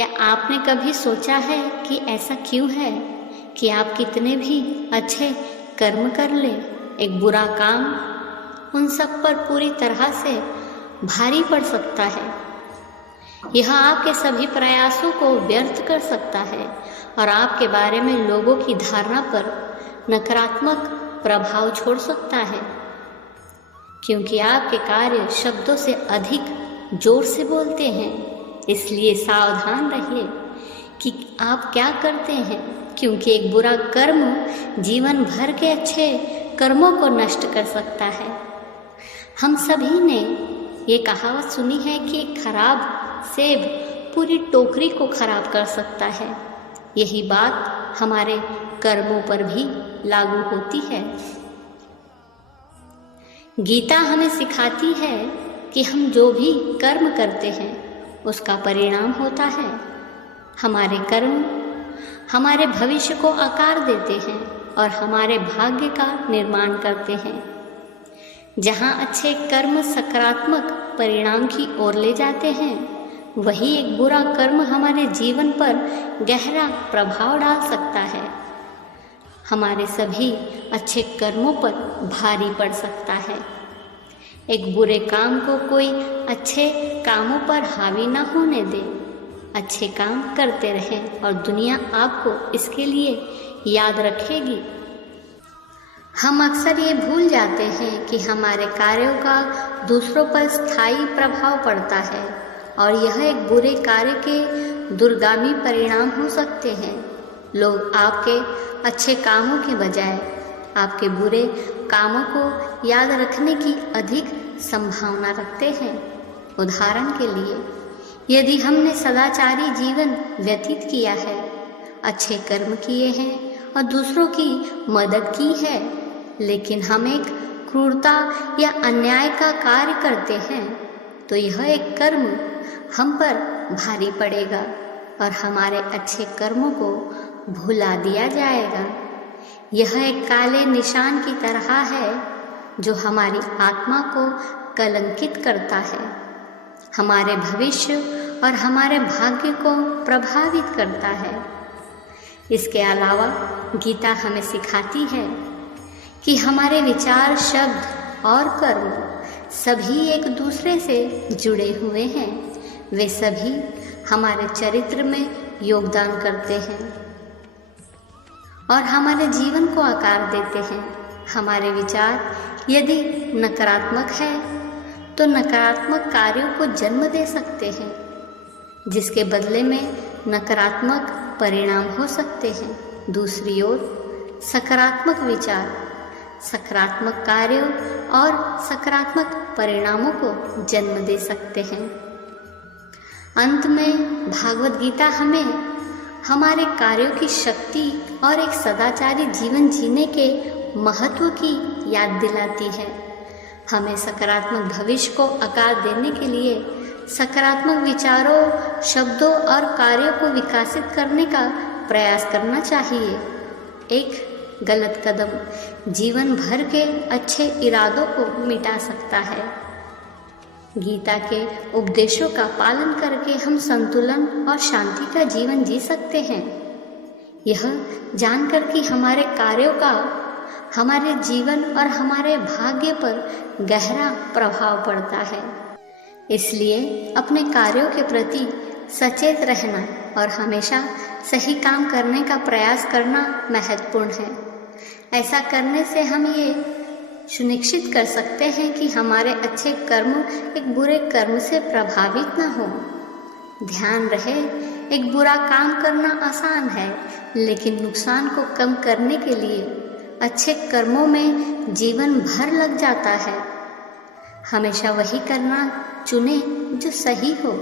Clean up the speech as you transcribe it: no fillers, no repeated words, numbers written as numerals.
क्या आपने कभी सोचा है कि ऐसा क्यों है कि आप कितने भी अच्छे कर्म कर ले, एक बुरा काम उन सब पर पूरी तरह से भारी पड़ सकता है। यह आपके सभी प्रयासों को व्यर्थ कर सकता है और आपके बारे में लोगों की धारणा पर नकारात्मक प्रभाव छोड़ सकता है, क्योंकि आपके कार्य शब्दों से अधिक जोर से बोलते हैं। इसलिए सावधान रहिए कि आप क्या करते हैं, क्योंकि एक बुरा कर्म जीवन भर के अच्छे कर्मों को नष्ट कर सकता है। हम सभी ने ये कहावत सुनी है कि खराब सेब पूरी टोकरी को खराब कर सकता है। यही बात हमारे कर्मों पर भी लागू होती है। गीता हमें सिखाती है कि हम जो भी कर्म करते हैं उसका परिणाम होता है। हमारे कर्म हमारे भविष्य को आकार देते हैं और हमारे भाग्य का निर्माण करते हैं। जहाँ अच्छे कर्म सकारात्मक परिणाम की ओर ले जाते हैं, वही एक बुरा कर्म हमारे जीवन पर गहरा प्रभाव डाल सकता है, हमारे सभी अच्छे कर्मों पर भारी पड़ सकता है। एक बुरे काम को कोई अच्छे कामों पर हावी न होने दे। अच्छे काम करते रहें और दुनिया आपको इसके लिए याद रखेगी। हम अक्सर ये भूल जाते हैं कि हमारे कार्यों का दूसरों पर स्थायी प्रभाव पड़ता है और यह एक बुरे कार्य के दूरगामी परिणाम हो सकते हैं। लोग आपके अच्छे कामों के बजाय आपके बुरे कामों को याद रखने की अधिक संभावना रखते हैं। उदाहरण के लिए, यदि हमने सदाचारी जीवन व्यतीत किया है, अच्छे कर्म किए हैं और दूसरों की मदद की है, लेकिन हम एक क्रूरता या अन्याय का कार्य करते हैं, तो यह एक कर्म हम पर भारी पड़ेगा और हमारे अच्छे कर्मों को भुला दिया जाएगा। यह एक काले निशान की तरह है जो हमारी आत्मा को कलंकित करता है, हमारे भविष्य और हमारे भाग्य को प्रभावित करता है। इसके अलावा गीता हमें सिखाती है कि हमारे विचार, शब्द और कर्म सभी एक दूसरे से जुड़े हुए हैं। वे सभी हमारे चरित्र में योगदान करते हैं और हमारे जीवन को आकार देते हैं। हमारे विचार यदि नकारात्मक है तो नकारात्मक कार्यों को जन्म दे सकते हैं, जिसके बदले में नकारात्मक परिणाम हो सकते हैं। दूसरी ओर सकारात्मक विचार सकारात्मक कार्यों और सकारात्मक परिणामों को जन्म दे सकते हैं। अंत में भागवत गीता हमें हमारे कार्यों की शक्ति और एक सदाचारी जीवन जीने के महत्व की याद दिलाती है। हमें सकारात्मक भविष्य को आकार देने के लिए सकारात्मक विचारों, शब्दों और कार्यों को विकसित करने का प्रयास करना चाहिए। एक गलत कदम जीवन भर के अच्छे इरादों को मिटा सकता है। गीता के उपदेशों का पालन करके हम संतुलन और शांति का जीवन जी सकते हैं। यह जानकर कि हमारे कार्यों का हमारे जीवन और हमारे भाग्य पर गहरा प्रभाव पड़ता है। इसलिए अपने कार्यों के प्रति सचेत रहना और हमेशा सही काम करने का प्रयास करना महत्वपूर्ण है। ऐसा करने से हम ये सुनिश्चित कर सकते हैं कि हमारे अच्छे कर्म एक बुरे कर्म से प्रभावित न हो। ध्यान रहे, एक बुरा काम करना आसान है, लेकिन नुकसान को कम करने के लिए अच्छे कर्मों में जीवन भर लग जाता है। हमेशा वही करना चुने जो सही हो।